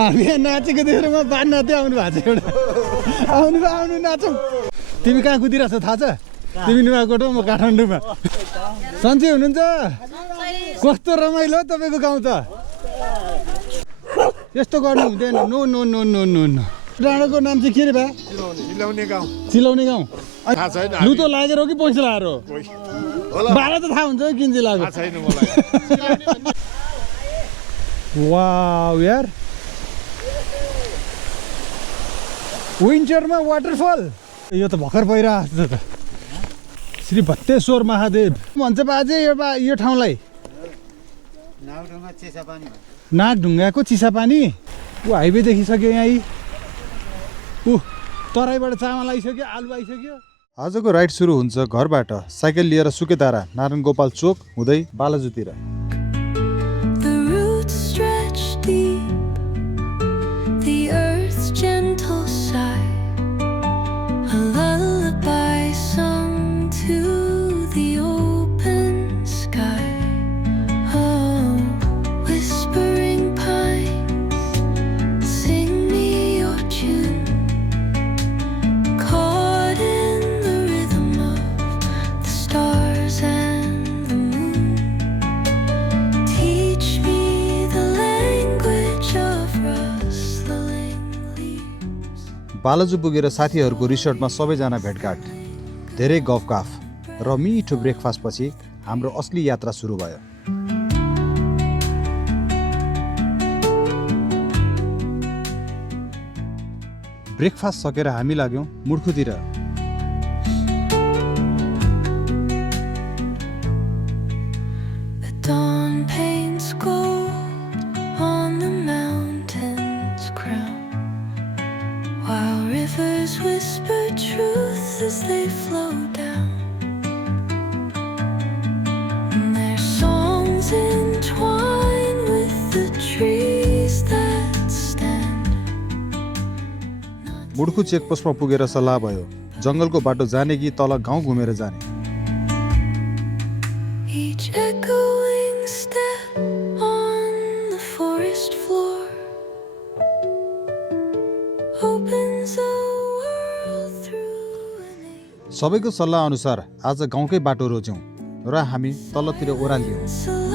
हामी नाचेको देखेर म बान नाच्दै आउनु भएको छ एउटा आउनु नाचौँ तिमी कहाँ कुदिरहेछ थाहा छ तिमी नुवाकोट म काठमाडौँमा सन्चै हुनुहुन्छ कस्तो रमाइलो तपाईँको गाउँ त यस्तो गर्नु हुँदैन no no no no no no डाँडाको नाम चाहिँ के रे बा चिलाउने गाउँ लु त लागेर हो कि पैसा लगाएर हो भाडा त थाहा हुन्छ किन चाहिँ लाग्यो वाउ यार विन्टरमा वाटरफल यो त भर्खर पहिरहेको छ त श्री भत्तेश्वर महादेव भन्छ बाजे यो ठाउँलाई नागढुङ्गाको चिसापानी ऊ हाइवे देखिसक्यो यहाँ ऊ तराईबाट चामल आइसक्यो आलु आइसक्यो आजको राइड सुरु हुन्छ घरबाट साइकल लिएर सुकेतारा नारायण गोपाल चोक हुँदै बालाजुतिर बालाजु पुगेर साथीहरूको रिसोर्टमा सबैजना भेटघाट धेरै गफगाफ र मिठो ब्रेकफास्ट पछि हाम्रो असली यात्रा सुरु भयो ब्रेकफास्ट सकेर हामी लाग्यौं मुर्खुतिर मुड्खु चेकपोस्टमा पुगेर सल्लाह भयो जङ्गलको बाटो जाने कि तल गाउँ घुमेर जाने सबैको सल्लाह अनुसार आज गाउँकै बाटो रोज्यौं र हामी तलतिर ओह्रालियौं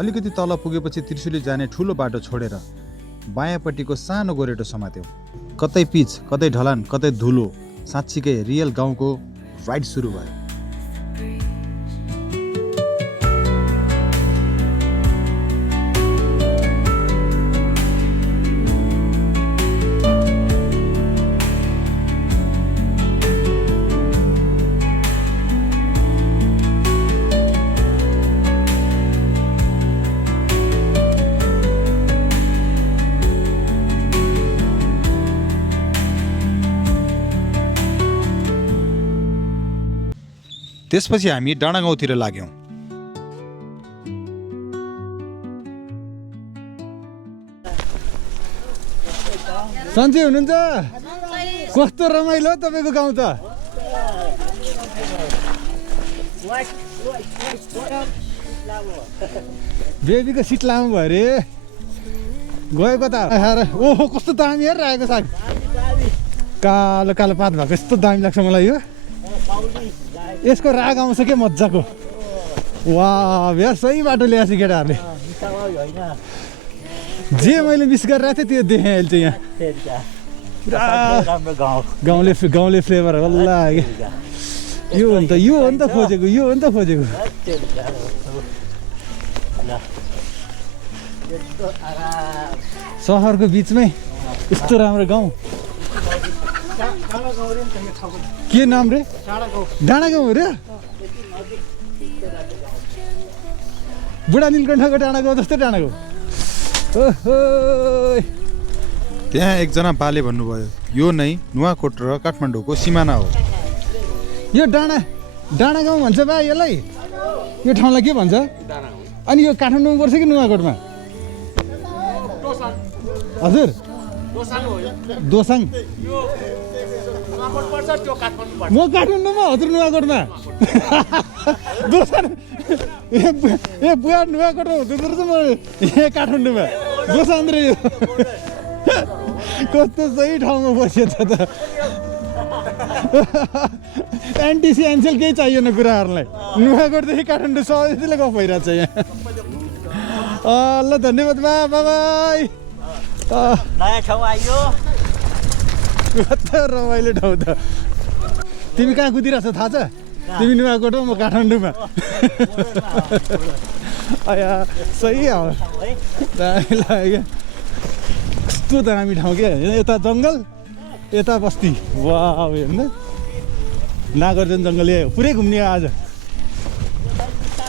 अलिकति तल पुगेपछि त्रिशुली जाने ठुलो बाटो छोडेर बायाँपट्टिको सानो गोरेटो समात्यो कतै पिच कतै ढलान कतै धुलो साँच्चीकै रियल गाउँको राइड सुरु भयो त्यसपछि हामी डाँडागाउँतिर लाग्यौं सन्चै हुनुहुन्छ कस्तो रमाइलो तपाईको गाउँ त बेबीको सिट लामो भयो रे गयो कता ओहो कस्तो दामी हेर राखेको साग कालो कालो पात भएको यस्तो दामी लाग्छ मलाई यो यसको राग आउँछ के मजाको वाह यार सही बाटो ल्याएछ केटाहरूले जे मैले मिस गरिरहेको थिएँ त्यो देखेँ अहिले चाहिँ यहाँ गाउँले फ्लेभर वल्ला यो हो नि त खोजेको सहरको बिचमै यस्तो राम्रो गाउँ के नाम रे डाँडागाउँ हो रे बुढा नीलकण्ठको डाँडागाउँ जस्तै डाँडागाउँ ओहो त्यहाँ एकजना बाले भन्नुभयो यो नै नुवाकोट र काठमाडौँको सिमाना हो। यो डाँडा गाउँ भन्छ बा यसलाई? यो ठाउँलाई के भन्छ? अनि यो काठमाडौँमा पर्छ कि नुवाकोटमा? हजुर दोसाङ। म काठमाडौँमा हजुर नुवाकोटमा। दोसाङ ए बुवा नुवाकोटमा हुँदो रहेछ म यहाँ काठमाडौँमा दोसाङ रे। यो कस्तो सही ठाउँमा बसिएछ त। एनटिसी एनसेल केही चाहिएन कुराहरूलाई। नुवाकोटदेखि काठमाडौँ सजिलै गफ भइरहेछ यहाँ। ल धन्यवाद बाई। नयाँ ठाउँ आइयो। कस्तो रमाइलो ठाउँ त। तिमी कहाँ कुदिरहेछ थाहा छ? तिमी नुवाकोटमा म काठमाडौँमा। आया सही हो। दामी लाग्यो। कस्तो दामी ठाउँ क्या। यता जङ्गल यता बस्ती। वाह हेर्नु नागार्जुन जङ्गल पुरै घुम्ने आज।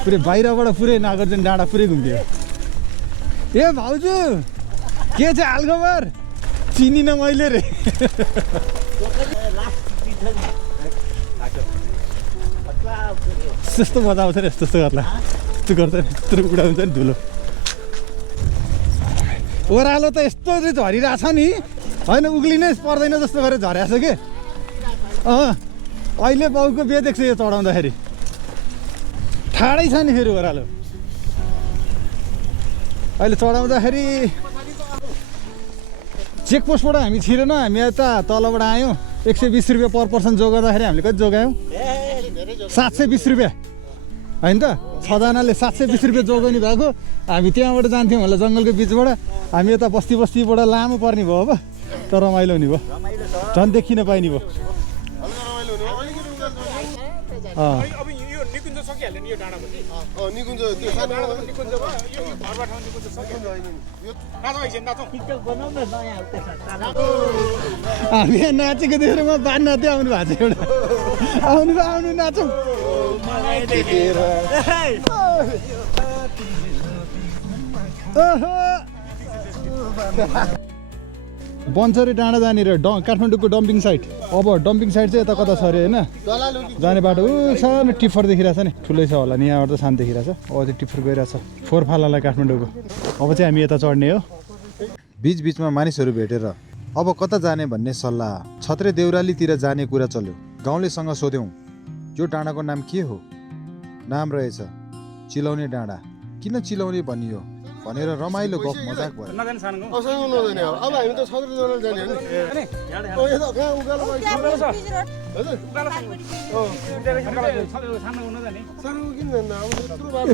पुरै बाहिरबाट पुरै नागार्जुन डाँडा पुरै घुम्ने। ए भाउजू के छ हालखबर? चिनिन मैले रे। त्यस्तो मजा आउँछ नि यस्तो गर्दा। यस्तो गर्दा यस्तो उडाउँछ नि धुलो। ओह्रालो त यस्तो झरिरहेछ नि होइन उक्लिनै पर्दैन जस्तो गरेर झरेको छ कि। अहिले बाउको बिहे देख्छ यो चढाउँदाखेरि। ठाडै छ नि फेरि ओह्रालो। अहिले चढाउँदाखेरि चेकपोस्टबाट हामी छिरेन। हामी यता तलबाट आयौँ। 120 रुपियाँ पर पर्सन जोगाउँदाखेरि हामीले कति जोगायौँ? 720 रुपियाँ होइन त। 6जनाले 720 रुपियाँ जोगाउनु भएको। हामी त्यहाँबाट जान्थ्यौँ होला जङ्गलको बिचबाट। हामी यता बस्तीबाट लामो पर्ने भयो। अब तर रमाइलो हुने भयो। झन् देखिन पाइने भयो। हामी यहाँ नाचेको देखेर म बान नाच्दै आउनु भएको छ एउटा। आउनु नाचौँ। बन्चरे डाँडा जाने र काठमाडौँको डम्पिङ साइट। अब डम्पिङ साइट चाहिँ यता कता छ अरे होइन जाने बाटो। सानो टिफर देखिरहेछ नि ठुलै छ होला नि। यहाँबाट त सानो देखिरहेछ। अब त्यो टिफर गइरहेछ फोहोरफालालाई काठमाडौँको। अब चाहिँ हामी यता चढ्ने हो। बीचमा मानिसहरू भेटेर अब कता जाने भन्ने सल्लाह। छत्रे देउरालीतिर जाने कुरा चल्यो। गाउँलेसँग सोध्यौँ यो डाँडाको नाम के हो? नाम रहेछ चिलाउने डाँडा। किन चिलाउने भनियो भनेर रमाइलो गफ मजाक भयो।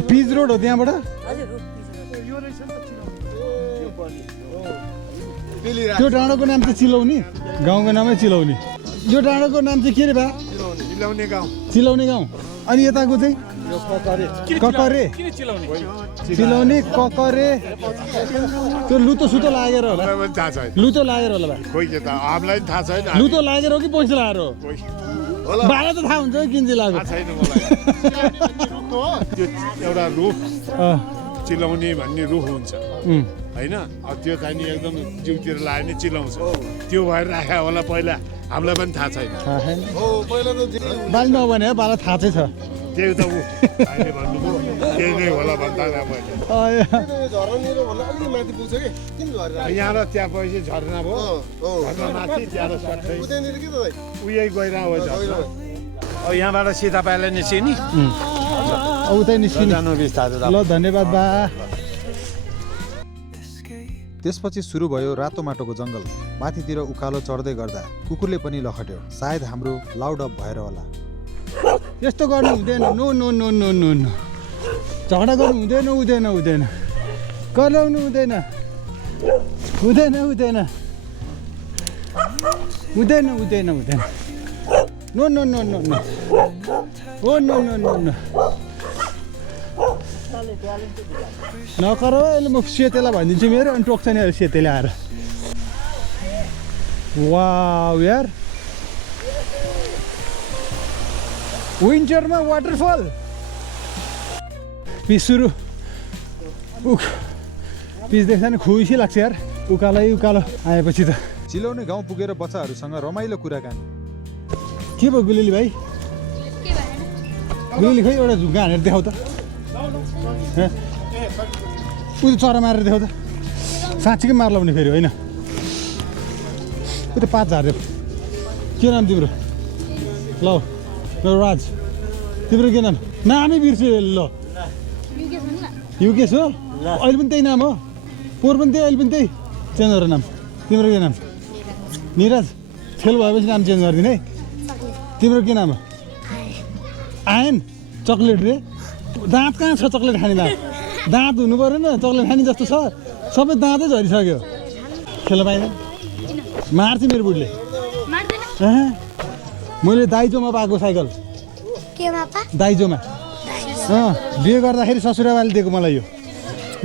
पिच रोड हो त्यहाँबाट। त्यो डाँडाको नाम चाहिँ चिलाउने। गाउँको नामै चिलाउने। यो डाँडाको नाम चाहिँ के रे बा? चिलाउने गाउँ। अनि यताको चाहिँ ककरे। चिलाउने ककरे। त्यो लुतो सुतो लागेर होला। लुतो लागेर होला बा। लुतो लागेर हो कि पैसा लागेर हो? बाह्र त थाहा हुन्छ कि किन चाहिँ लाग्यो। एउटा रुख चिलाउने भन्ने रुख हुन्छ होइन। त्यो चाहिँ नि एकदम जिउतिर लाग्यो नि चिलाउँछ। त्यो भएर राख्या होला पहिला। हामीलाई पनि थाहा छैन। बाल नभने बाला थाहा चाहिँ छ। त्यही त अहिले भन्नुभयो त्यही नै होला भन्दा यहाँ र त्यहाँ पछि झरना भयो। झरना माथि त्यहाँ उयो गइरहेको हो। यहाँबाट सिधा पाइला निस्किने। उतै निस्किने। ल धन्यवाद बा। त्यसपछि सुरु भयो रातो माटोको जङ्गल। माथितिर उकालो चढ्दै गर्दा कुकुरले पनि लखट्यो। सायद हाम्रो लाउड अप भएर होला। यस्तो गर्नु हुँदैन। No no no no no no. झगडा गर्नु हुँदैन। कराउनु हुँदैन। No no no no no. Oh no no no no. नकर अहिले म सेतेलाई भनिदिन्छु मेरो। अनि टोक्छ नि सेतेले आएर। वाउ यार विन्टरमा वाटरफल। पिच सुरु। पिच देख्दा नि खुसी लाग्छ यार। उकालो आएपछि त चिलाउने गाउँ पुगेर बच्चाहरूसँग रमाइलो कुराकानी। के भयो गुलेली भाइ? गुलेली खै एउटा झुक्का हानेर देखाउ त। उ चरा मारेर देखाउ त। साँच्चीकै मार्ला भने फेरि होइन। उ त पात झार्यो। के नाम तिम्रो? ल राज। तिम्रो के नाम? नामै बिर्स्यो ल। युकेश हो? अहिले पनि त्यही नाम हो? पोहोर पनि त्यही अहिले पनि त्यही? चेन्ज गरेर नाम। तिम्रो के नाम? निरज। फेल भएपछि नाम चेन्ज गरिदिने है। तिम्रो के नाम हो? आयन। चक्लेट रे? दाँत कहाँ छ चक्लेट खाने दाँत? दाँत हुनु परेन चक्लेट खाने जस्तो छ। सबै दाँतै झरिसक्यो। खेल पाइँदैन? मार्छ मेरो बुढीले। मैले दाइजोमा पाएको साइकल। दाइजोमा। बिहे गर्दाखेरि ससुराबाले दिएको मलाई यो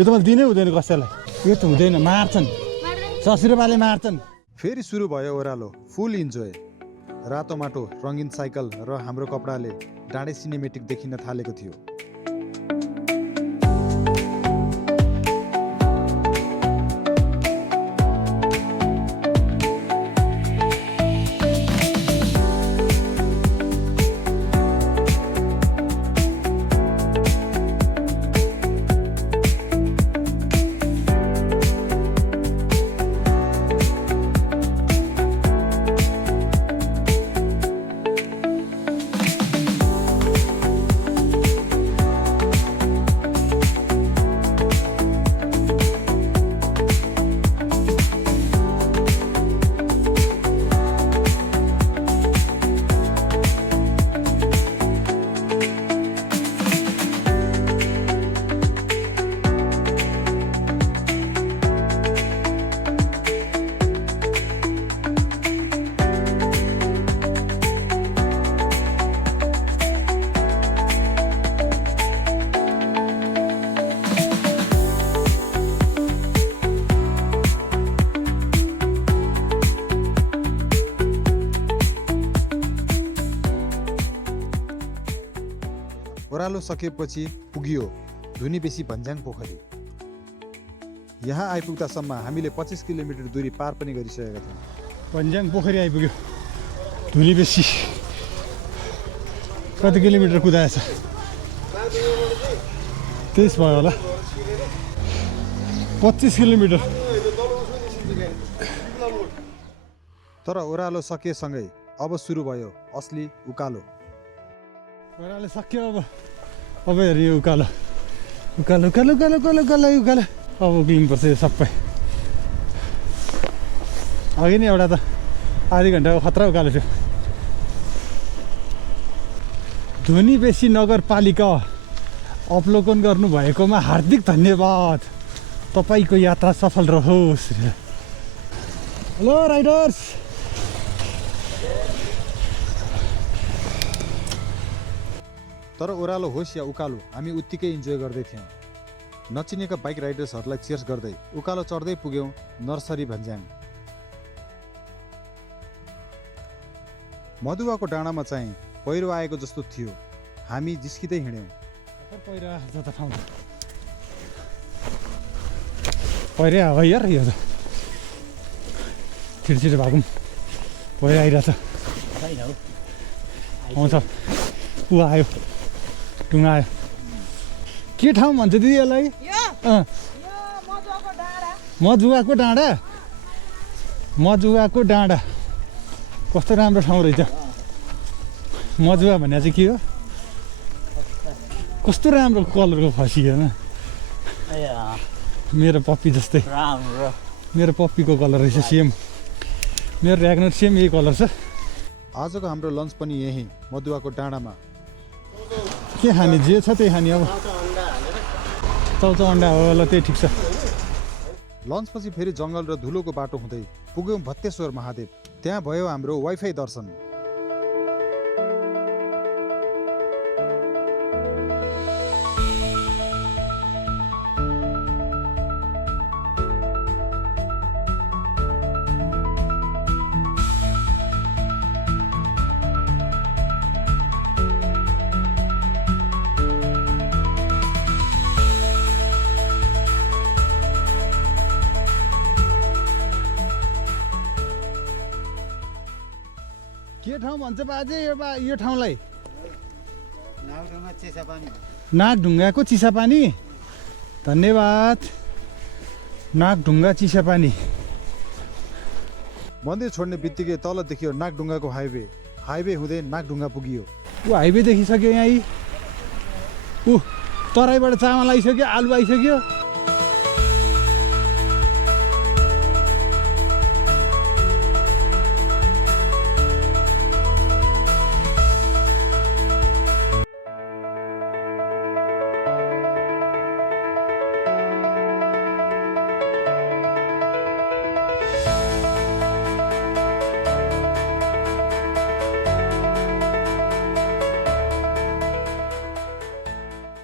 त मैले दिनै हुँदैन कसैलाई। यो त हुँदैन, मार्छन् ससुराबाले मार्छन्। फेरि सुरु भयो ओह्रालो, फुल इन्जोय। रातो माटो, रङ्गिन साइकल र हाम्रो कपडाले डाँडे सिनेमेटिक देखिन थालेको थियो। ओह्रालो सकेपछि पुगियो धुनी बेसी भन्ज्याङ पोखरी। यहाँ आइपुग्दासम्म हामीले 25 किलोमिटर दूरी पार पनि गरिसकेका थियौँ। भन्ज्याङ पोखरी आइपुग्यो। धुली बेसी कति किलोमिटर कुदाएछ? 30 भयो होला। 25 किलोमिटर। तर ओह्रालो सकिएसँगै अब सुरु भयो असली उकालो। ओह्रालो सक्यो अब हेर्ने उकालो उकालो उकालो उकालो उकालो उकालो उकालो। अब उक्लिनुपर्छ यो सबै। अघि नै एउटा त आधी घन्टाको खतरा उकालो थियो। धुनी बेसी नगरपालिका अवलोकन गर्नुभएकोमा हार्दिक धन्यवाद। तपाईँको यात्रा सफल रहोस्। Hello Riders. तर ओह्रालो होस् या उकालो हामी उत्तिकै इन्जोय गर्दै थियौँ। नचिनेका बाइक राइडर्सहरूलाई चियर्स गर्दै उकालो चढ्दै पुग्यौँ नर्सरी भन्ज्याङ। मधुवाको डाँडामा चाहिँ पहिरो आएको जस्तो थियो। हामी जिस्किँदै हिँड्यौँ। पहिरो जता ठाउँ पहिरो हो यार। यो त छिटो भएको पहिरो आइरहेछ। आउँछ ऊ आयो टुङ्गा आयो। के ठाउँ भन्छ दिदी यसलाई? मजुवाको डाँडा। मजुवाको डाँडा कस्तो राम्रो ठाउँ रहेछ। मजुवा भन्ने चाहिँ के हो? कस्तो राम्रो कलरको फसियो न। मेरो पप्पी जस्तै। मेरो पप्पीको कलर रहेछ सेम। मेरो ऱ्याग्नर सेम यही कलर छ। आजको हाम्रो लन्च पनि यहीँ मधुवाको डाँडामा। के खाने? जे छ त्यही खाने। अब चाउचाउ अन्डा हो ल, त्यही ठिक छ। लन्चपछि फेरि जङ्गल र धुलोको बाटो हुँदै पुग्यौँ भत्तेश्वर महादेव। त्यहाँ भयो हाम्रो वाइफाई दर्शन। के ठाउँ भन्छ बाजे यो ठाउँलाई? नागढुङ्गा चिसापानी। नागढुङ्गाको चिसापानी। धन्यवाद। नागढुङ्गा चिसापानी। मन्दिर छोड्ने बित्तिकै तल देखियो नागढुङ्गाको हाइवे हुँदै नागढुङ्गा पुगियो। हाइवे देखिसक्यो यहीँ। तराईबाट चामल आइसक्यो, आलु आइसक्यो।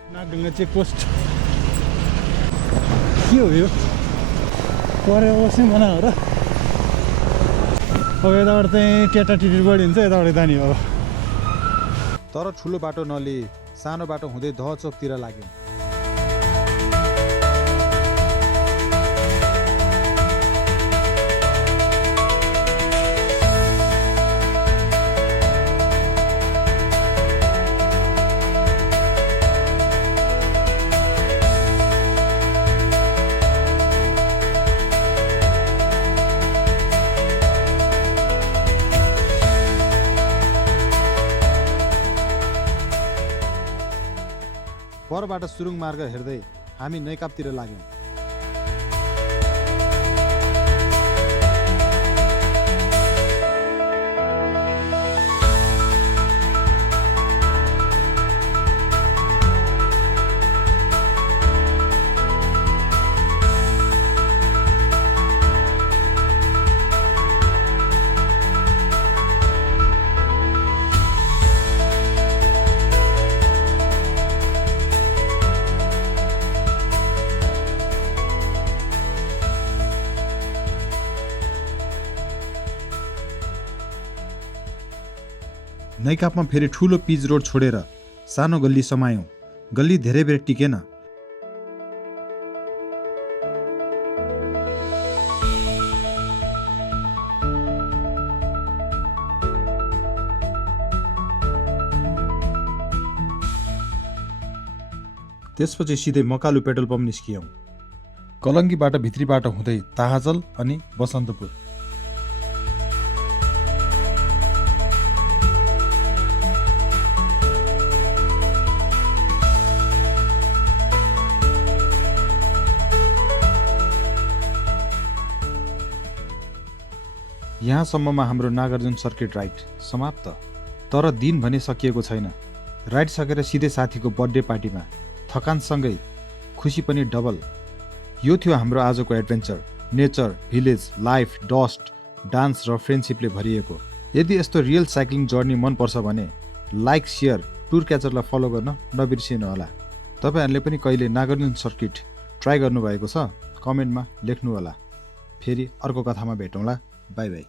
नागढुङ्गा चेकपोस्ट के हो यो? परेर बस्ने मना हो र। अब यताबाट चाहिँ टेटाटिटी बढी हुन्छ, यताबाट जाने हो। तर ठुलो बाटो नलिई सानो बाटो हुँदै दहचोकतिर लाग्यौँ। परबाट सुरुङ मार्ग हेर्दै हामी नैकापतिर लाग्यौँ। नैकापमा फेरि ठुलो पिच रोड छोडेर सानो गल्ली समायौँ। गल्ली धेरै बेर टिकेन। त्यसपछि सिधै मकालु पेट्रोल पम्प निस्कियौँ। कलङ्गीबाट भित्री बाटो हुँदै ताहाजल अनि बसन्तपुर। यहाँसम्ममा हाम्रो नागार्जुन सर्किट राइड समाप्त। तर दिन भने सकिएको छैन। राइड सकेर सिधै साथीको बर्थडे पार्टीमा। थकानसँगै खुसी पनि डबल। यो थियो हाम्रो आजको adventure. Nature, village, life, dust, dance र फ्रेन्डसिपले भरिएको। यदि यस्तो रियल साइक्लिङ जर्नी मनपर्छ भने लाइक, सेयर, टुर क्याचरलाई फलो गर्न नबिर्सिनुहोला। तपाईँहरूले पनि कहिले नागार्जुन सर्किट ट्राई गर्नुभएको छ? कमेन्टमा लेख्नुहोला। फेरि अर्को कथामा भेटौँला। By by.